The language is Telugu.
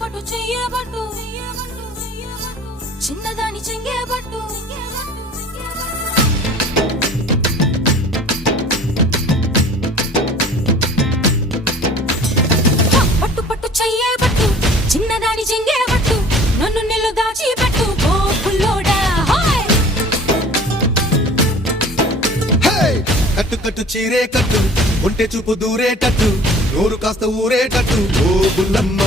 పట్టు చెయ్యబట్టు చిన్నదాని చెంగేబట్టు పట్టు పట్టు చెయ్యబట్టు చిన్నదాని చెంగేబట్టు నన్ను నిల్లు దాచిపెట్టు ఓ పుల్లోడా కట్టు కట్టు చీరే కట్టు ఒంటె చూపు దూరేటట్టు నోరు కాస్త ఊరేటట్టు ఓ బుల్లమ్మ